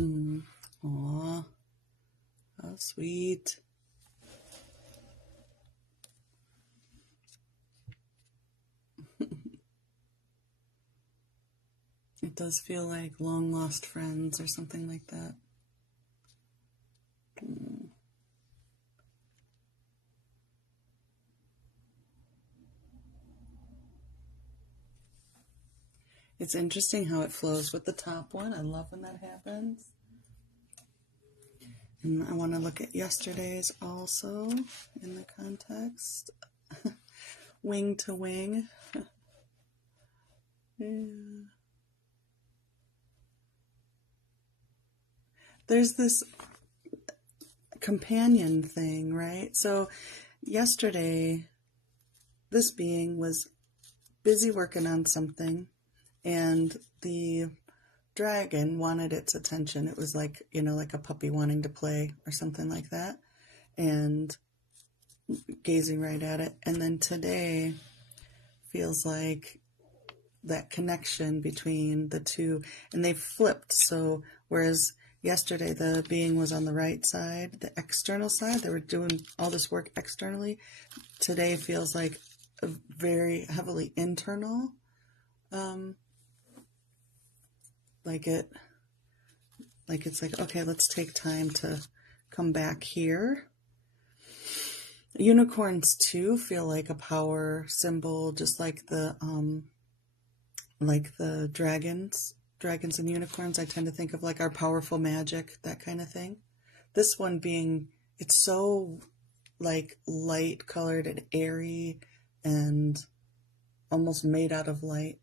Mm. Aw, how sweet. It does feel like long lost friends or something like that. Mm. It's interesting how it flows with the top one. I love when that happens. And I want to look at yesterday's also in the context. Wing to wing. Yeah. There's this companion thing, right? So yesterday, this being was busy working on something, and the dragon wanted its attention. It was like, like a puppy wanting to play or something like that, and gazing right at it. And then today feels like that connection between the two, and they flipped. So whereas yesterday the being was on the right side, the external side, they were doing all this work externally. Today feels like a very heavily internal, like it's like, okay, let's take time to come back here. Unicorns too feel like a power symbol, just like the dragons and unicorns. I tend to think of like our powerful magic, that kind of thing. This one being, it's so like light colored and airy and almost made out of light.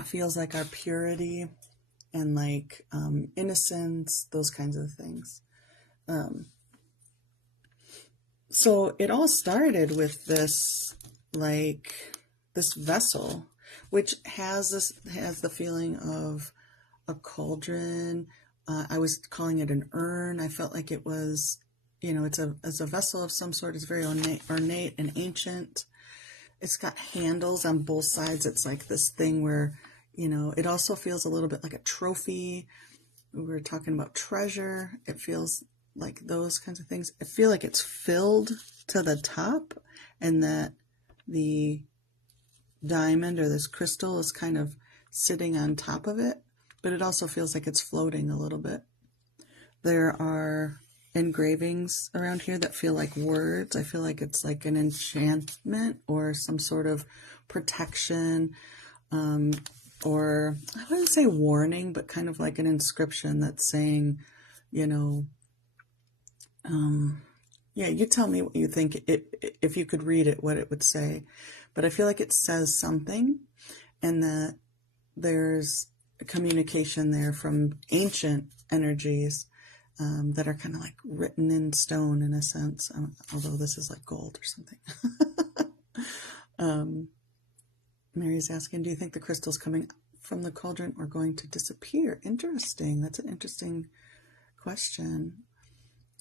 It feels like our purity and like innocence, those kinds of things. So it all started with this vessel, which has the feeling of a cauldron. I was calling it an urn. I felt like it was, it's a vessel of some sort. It's very ornate and ancient. It's got handles on both sides. It's like this thing where, it also feels a little bit like a trophy. We were talking about treasure. It feels like those kinds of things. I feel like it's filled to the top, and that the diamond or this crystal is kind of sitting on top of it, but it also feels like it's floating a little bit. There are engravings around here that feel like words. I feel like it's like an enchantment or some sort of protection, or I wouldn't say warning, but kind of like an inscription that's saying, yeah, you tell me what you think, if you could read it, what it would say. But I feel like it says something, and that there's a communication there from ancient energies that are kind of like written in stone in a sense, although this is like gold or something. Mary's asking, do you think the crystals coming from the cauldron are going to disappear? Interesting. That's an interesting question.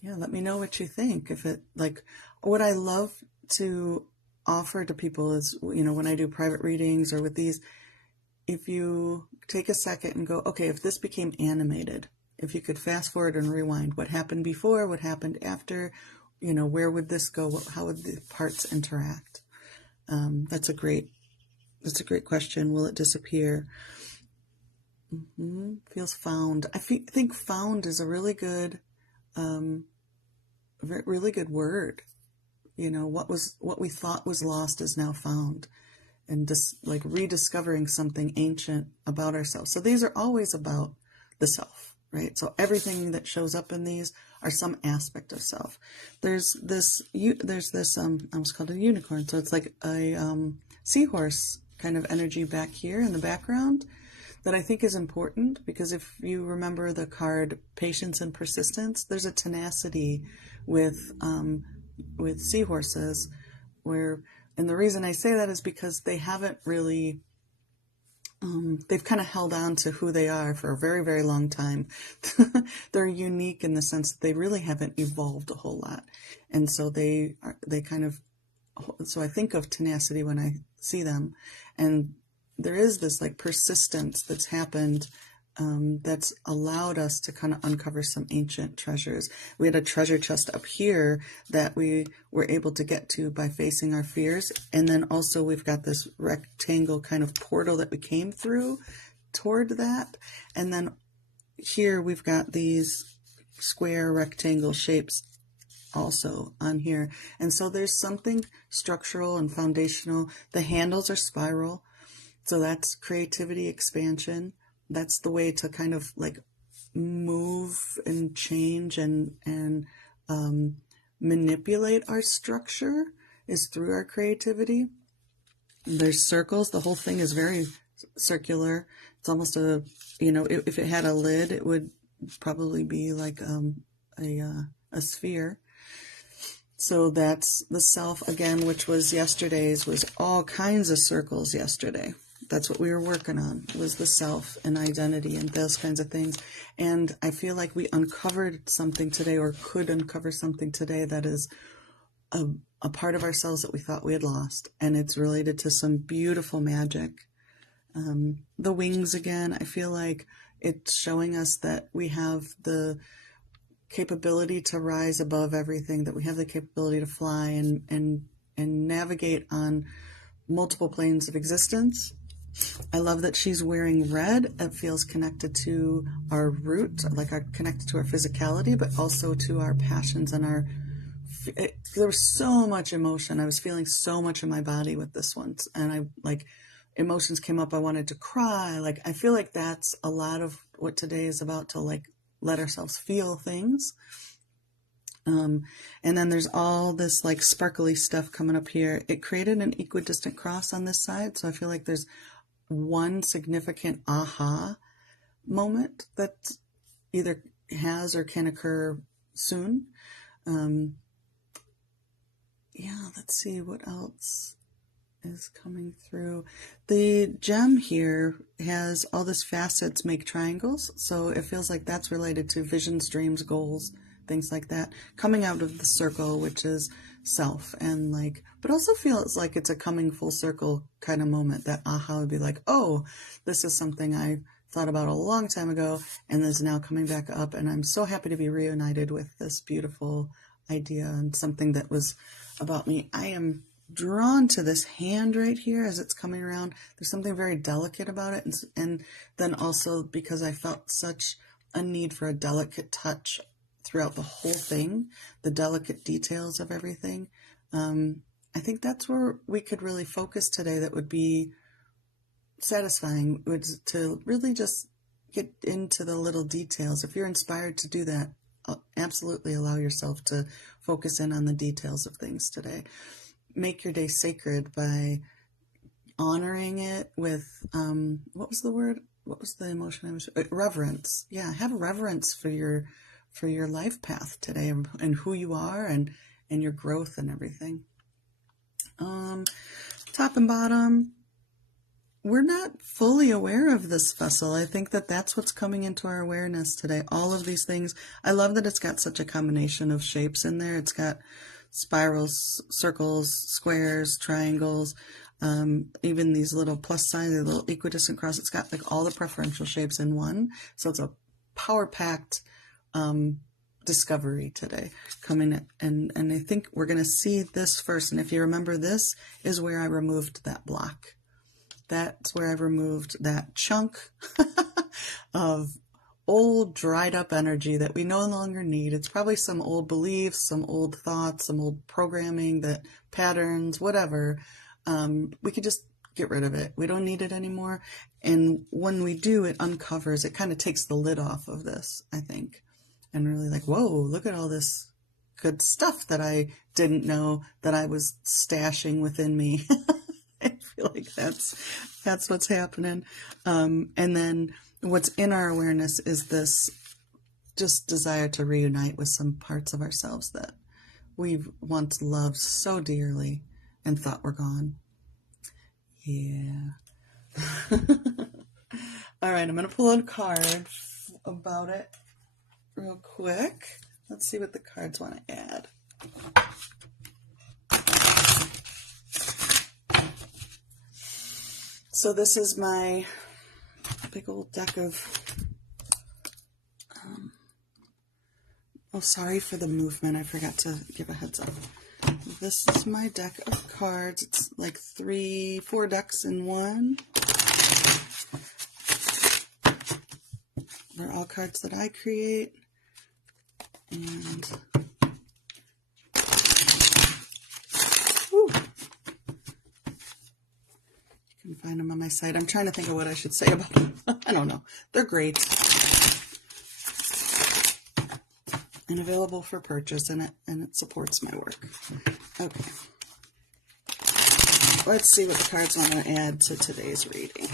Yeah, let me know what you think. If it, like, what I love to offer to people is, when I do private readings or with these, if you take a second and go, okay, if this became animated, if you could fast forward and rewind, what happened before, what happened after, where would this go? How would the parts interact? That's a great question. Will it disappear? Feels found. I think found is a really good word. What we thought was lost is now found, and just like rediscovering something ancient about ourselves. So these are always about the self, right? So everything that shows up in these are some aspect of self. There's this I was called a unicorn. So it's like a seahorse kind of energy back here in the background that I think is important, because if you remember the card Patience and Persistence, there's a tenacity with seahorses, and the reason I say that is because they haven't really, they've kind of held on to who they are for a very, very long time. They're unique in the sense that they really haven't evolved a whole lot. And so so I think of tenacity when I see them. And there is this like persistence that's happened, that's allowed us to kind of uncover some ancient treasures. We had a treasure chest up here that we were able to get to by facing our fears. And then also we've got this rectangle kind of portal that we came through toward that. And then here we've got these square rectangle shapes also on here. And so there's something structural and foundational. The handles are spiral. So that's creativity, expansion. That's the way to kind of like move and change and manipulate our structure, is through our creativity. There's circles. The whole thing is very circular. It's almost a, if it had a lid, it would probably be like a sphere. So that's the self again, which was yesterday's, was all kinds of circles yesterday. That's what we were working on, was the self and identity and those kinds of things. And I feel like we uncovered something today, or could uncover something today, that is a part of ourselves that we thought we had lost. And it's related to some beautiful magic. The wings again, I feel like it's showing us that we have the capability to rise above everything, that we have the capability to fly and navigate on multiple planes of existence. I love that she's wearing red. It feels connected to our root, like connected to our physicality, but also to our passions and there was so much emotion. I was feeling so much in my body with this one. And emotions came up. I wanted to cry. Like, I feel like that's a lot of what today is about, to like let ourselves feel things. And then there's all this like sparkly stuff coming up here. It created an equidistant cross on this side. So I feel like there's one significant aha moment that either has or can occur soon. Let's see what else is coming through. The gem here has all this facets make triangles. So it feels like that's related to visions, dreams, goals, things like that, coming out of the circle, which is self, and like, but also feels like it's a coming full circle kind of moment. That aha would be like, oh, this is something I thought about a long time ago and is now coming back up, and I'm so happy to be reunited with this beautiful idea and something that was about me. I am drawn to this hand right here as it's coming around. There's something very delicate about it, and then also because I felt such a need for a delicate touch throughout the whole thing, the delicate details of everything. I think that's where we could really focus today. That would be satisfying, would to really just get into the little details. If you're inspired to do that, absolutely allow yourself to focus in on the details of things today. Make your day sacred by honoring it with, what was the word? What was the emotion I was, reverence. Yeah, have reverence for your life path today, and who you are, and your growth and everything. Top and bottom, we're not fully aware of this vessel. I think that that's what's coming into our awareness today. All of these things. I love that it's got such a combination of shapes in there. It's got spirals, circles, squares, triangles, even these little plus signs, the little equidistant cross. It's got like all the preferential shapes in one. So it's a power-packed discovery today coming in. And I think we're going to see this first. And if you remember, this is where I removed that block. That's where I removed that chunk of old dried up energy that we no longer need. It's probably some old beliefs, some old thoughts, some old programming, that patterns, whatever. We could just get rid of it. We don't need it anymore. And when we do, it uncovers, it kind of takes the lid off of this, I think. And really like, whoa, look at all this good stuff that I didn't know that I was stashing within me. I feel like that's what's happening. And then what's in our awareness is this just desire to reunite with some parts of ourselves that we've once loved so dearly and thought were gone. Yeah. All right, I'm going to pull out a card about it real quick. Let's see what the cards want to add. So this is my big old deck of, oh, sorry for the movement. I forgot to give a heads up. This is my deck of cards. It's like 4 decks in one. They're all cards that I create. And whew, you can find them on my site. I'm trying to think of what I should say about them. I don't know. They're great. And available for purchase, and it supports my work. Okay. Let's see what the cards want to add to today's reading.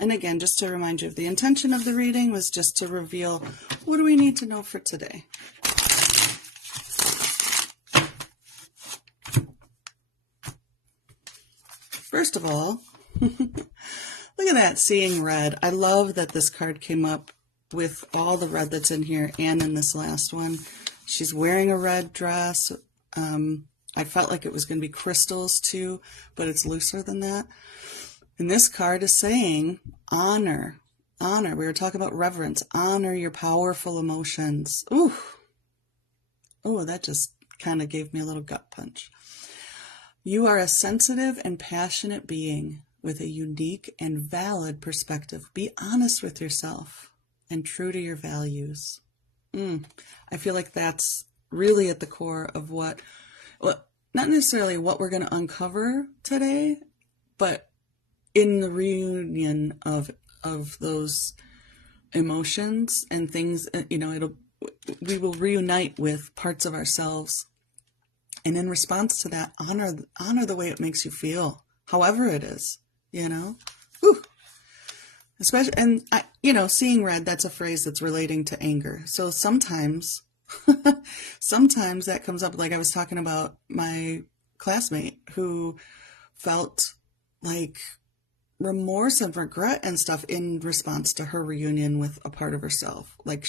And again, just to remind you, the intention of the reading was just to reveal what do we need to know for today. First of all, look at that, seeing red. I love that this card came up with all the red that's in here and in this last one. She's wearing a red dress. I felt like it was going to be crystals too, but it's looser than that. And this card is saying honor. Honor. We were talking about reverence. Honor your powerful emotions. Ooh. Oh, that just kind of gave me a little gut punch. You are a sensitive and passionate being with a unique and valid perspective. Be honest with yourself and true to your values. I feel like that's really at the core of what, well, not necessarily what we're going to uncover today, but in the reunion of those emotions and things, you know, we will reunite with parts of ourselves. And in response to that, honor the way it makes you feel, however it is, you know. Whew. Especially, and you know, seeing red, that's a phrase that's relating to anger. So sometimes that comes up. Like I was talking about my classmate who felt like remorse and regret and stuff in response to her reunion with a part of herself. Like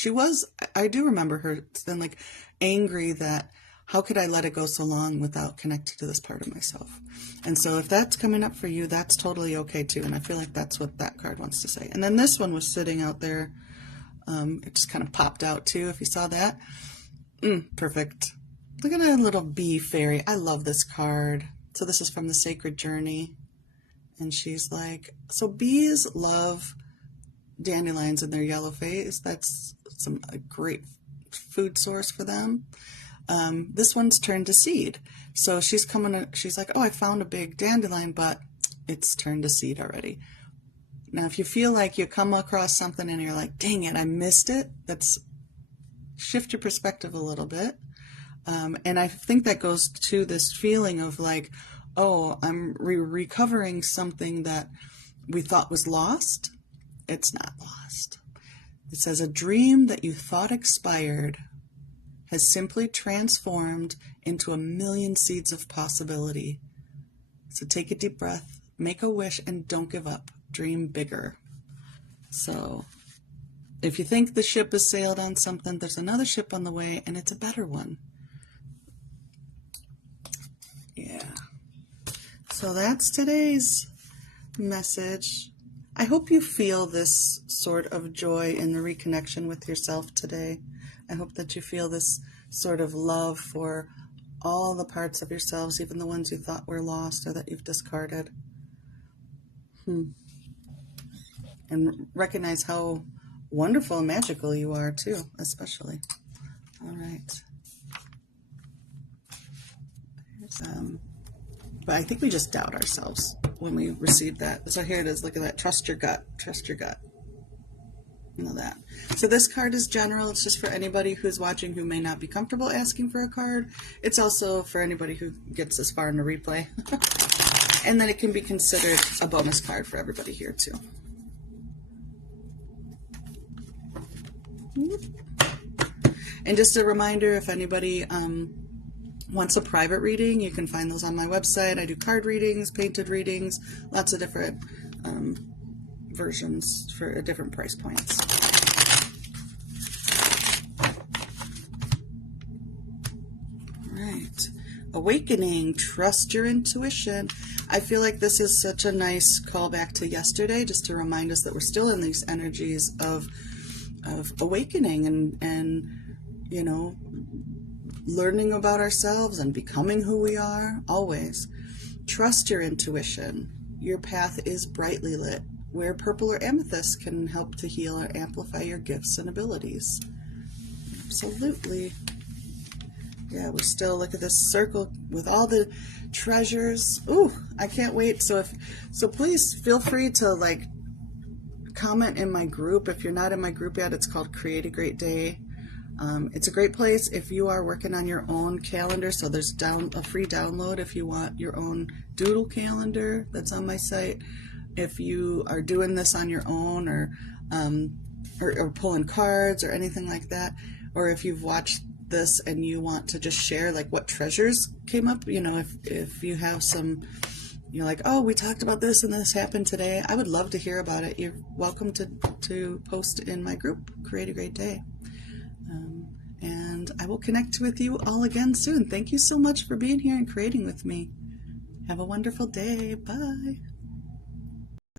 I do remember her then like angry that how could I let it go so long without connecting to this part of myself? And so if that's coming up for you, that's totally okay too. And I feel like that's what that card wants to say. And then this one was sitting out there. It just kind of popped out too, if you saw that. Perfect. Look at that little bee fairy. I love this card. So this is from the Sacred Journey. And she's like, so bees love dandelions in their yellow phase. That's a great food source for them. This one's turned to seed. So she's like, oh, I found a big dandelion, but it's turned to seed already. Now, if you feel like you come across something and you're like, dang it, I missed it, shift your perspective a little bit. And I think that goes to this feeling of like, oh, I'm recovering something that we thought was lost. It's not lost. It says a dream that you thought expired has simply transformed into a million seeds of possibility. So take a deep breath, make a wish, and don't give up. Dream bigger. So if you think the ship has sailed on something, there's another ship on the way, and it's a better one. Yeah. So that's today's message. I hope you feel this sort of joy in the reconnection with yourself today. I hope that you feel this sort of love for all the parts of yourselves, even the ones you thought were lost or that you've discarded. And recognize how wonderful and magical you are too, especially. All right. But I think we just doubt ourselves when we receive that. So here it is. Look at that. Trust your gut. Trust your gut. You know that. So this card is general. It's just for anybody who's watching who may not be comfortable asking for a card. It's also for anybody who gets this far in the replay. And then it can be considered a bonus card for everybody here too. And just a reminder, if anybody wants a private reading, you can find those on my website. I do card readings, painted readings, lots of different versions for different price points. All right. awakening, trust your intuition. I feel like this is such a nice callback to yesterday, just to remind us that we're still in these energies of awakening and you know, learning about ourselves and becoming who we are. Always trust your intuition. Your path is brightly lit. Wear purple or amethyst can help to heal or amplify your gifts and abilities. Absolutely. Yeah, we're still, look at this circle with all the treasures. Ooh, I can't wait. So please feel free to like comment in my group. If you're not in my group yet, it's called Create a Great Day. It's a great place if you are working on your own calendar. So there's a free download if you want your own doodle calendar that's on my site. If you are doing this on your own or pulling cards or anything like that, or if you've watched this and you want to just share like what treasures came up, you know, if you have some, you're like, oh, we talked about this and this happened today, I would love to hear about it. You're welcome to post in my group, Create a Great Day. And I will connect with you all again soon. Thank you so much for being here and creating with me. Have a wonderful day. Bye.